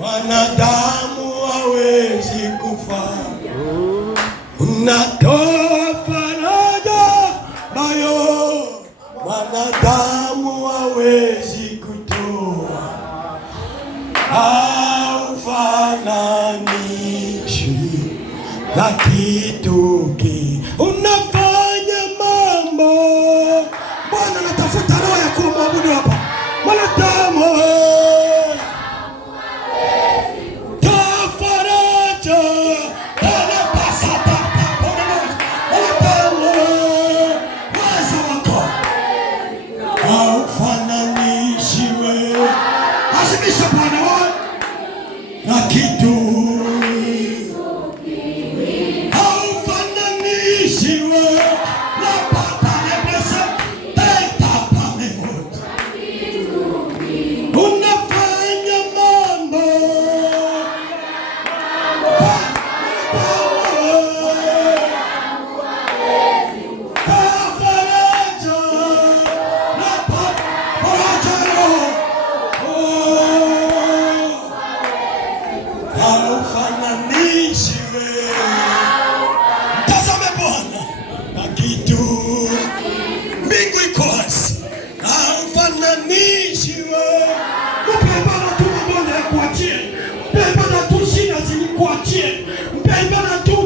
Wanadamu hawezi kufanya, unatoa faraja bayo, wanadamu hawezi kutoa, haufananishi na kitu unafanya mambo. Bwana natafuta roho ya kumwabudu hapa. Wanadamu na kitu haufananishwe na patale pesa teta pamemoja, unafanya mambo haufananishwe. Tazame Bwana na kitu